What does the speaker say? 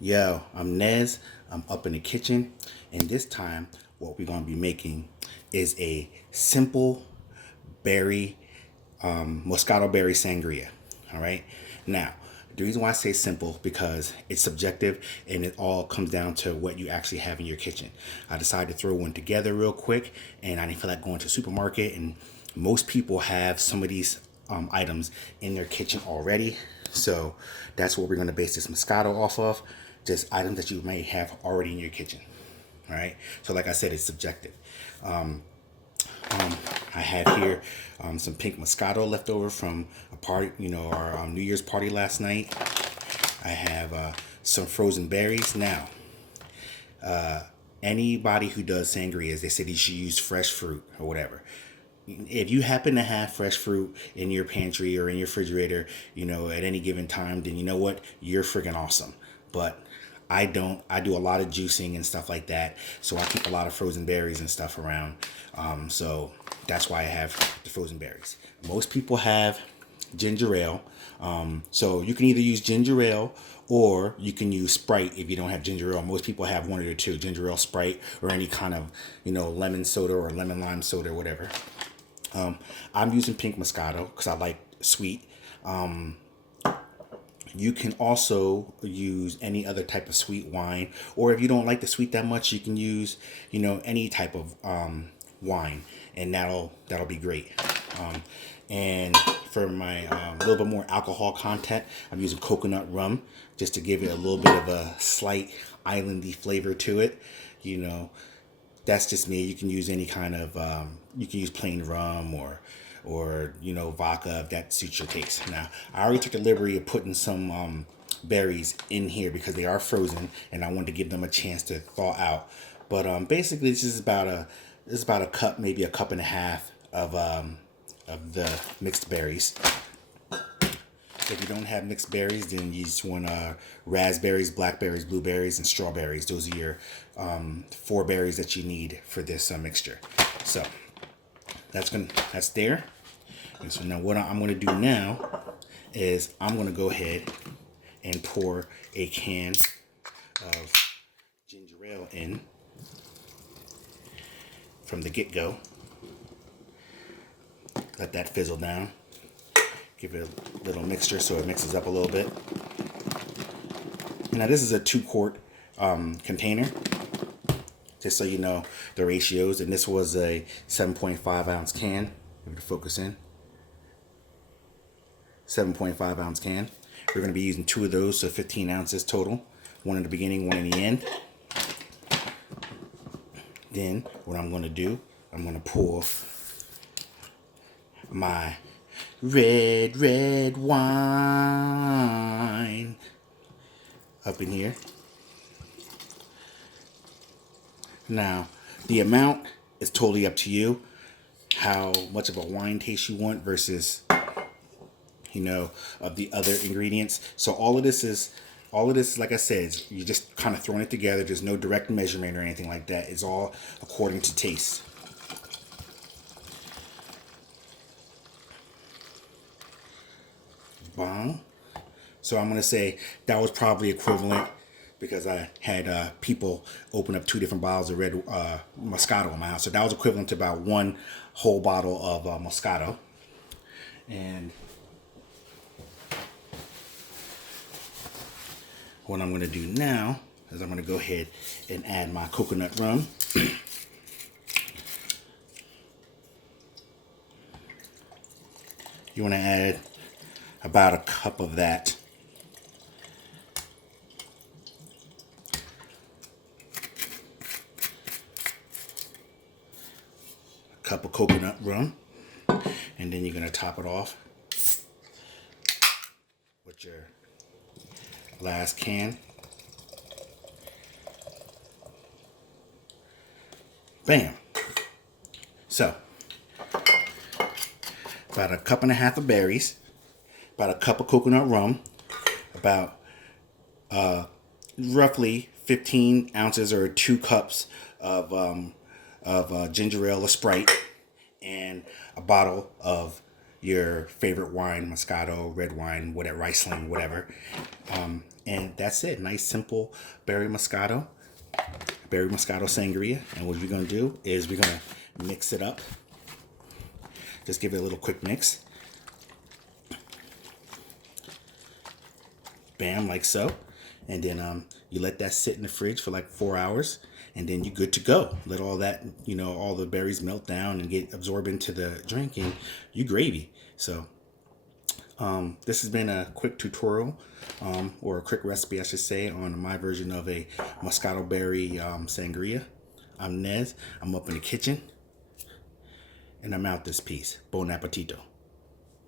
Yo, I'm Nez. I'm up in the kitchen, and this time, what we're gonna be making is a simple berry, Moscato berry sangria. All right. Now, the reason why I say simple because it's subjective, and it all comes down to what you actually have in your kitchen. I decided to throw one together real quick, and I didn't feel like going to the supermarket. And most people have some of these items in their kitchen already, so that's what we're going to base this Moscato off of. Just items that you may have already in your kitchen. All right. So, like I said, it's subjective. I have here some pink Moscato left over from a party, our New Year's party last night. I have some frozen berries. Now, anybody who does sangrias, they said you should use fresh fruit or whatever. If you happen to have fresh fruit in your pantry or in your refrigerator, at any given time, then you know what? You're freaking awesome. But I don't. I do a lot of juicing and stuff like that, so I keep a lot of frozen berries and stuff around. So that's why I have the frozen berries. Most people have ginger ale, so you can either use ginger ale or you can use Sprite if you don't have ginger ale. Most people have one of the two: ginger ale, Sprite, or any kind of lemon soda or lemon lime soda, whatever. I'm using pink Moscato because I like sweet. You can also use any other type of sweet wine, or if you don't like the sweet that much, you can use, any type of wine, and that'll be great. And for my little bit more alcohol content, I'm using coconut rum just to give it a little bit of a slight islandy flavor to it. You know, that's just me. You can use any kind of you can use plain rum or vodka if that suits your taste. Now I already took the liberty of putting some berries in here because they are frozen and I wanted to give them a chance to thaw out. But basically this is about a cup, maybe a cup and a half of the mixed berries. If you don't have mixed berries, then you just want raspberries, blackberries, blueberries, and strawberries. Those are your 4 berries that you need for this mixture. So that's there. And so now what I'm going to do now is I'm going to go ahead and pour a can of ginger ale in from the get-go. Let that fizzle down. Give it a little mixture so it mixes up a little bit. Now this is a 2-quart container, just so you know the ratios. And this was a 7.5 ounce can. Give it a focus in. 7.5 ounce can. We're going to be using 2 of those, so 15 ounces total. One in the beginning, one in the end. Then what I'm going to do, I'm going to pour my red wine up in here. Now, the amount is totally up to you. How much of a wine taste you want versus, of the other ingredients. So all of this is, like I said, you're just kind of throwing it together. There's no direct measurement or anything like that. It's all according to taste. Bong. So I'm going to say that was probably equivalent because I had people open up 2 different bottles of red Moscato in my house. So that was equivalent to about 1 whole bottle of Moscato. And what I'm going to do now is I'm going to go ahead and add my coconut rum. You want to add about a cup of that. A cup of coconut rum. And then you're going to top it off with your last can. Bam. So, about a cup and a half of berries, about a cup of coconut rum, about roughly 15 ounces or 2 cups of ginger ale or Sprite, and a bottle of your favorite wine, Moscato, red wine, whatever, Riesling, whatever. And that's it. Nice, simple berry Moscato sangria. And what we're going to do is we're going to mix it up. Just give it a little quick mix. Bam, like so. And then you let that sit in the fridge for like 4 hours, and then you're good to go. Let all that, all the berries melt down and get absorbed into the drink, and you gravy. So this has been a quick tutorial, or a quick recipe, I should say, on my version of a Moscato berry sangria. I'm Nez. I'm up in the kitchen, and I'm out this piece. Bon appetito.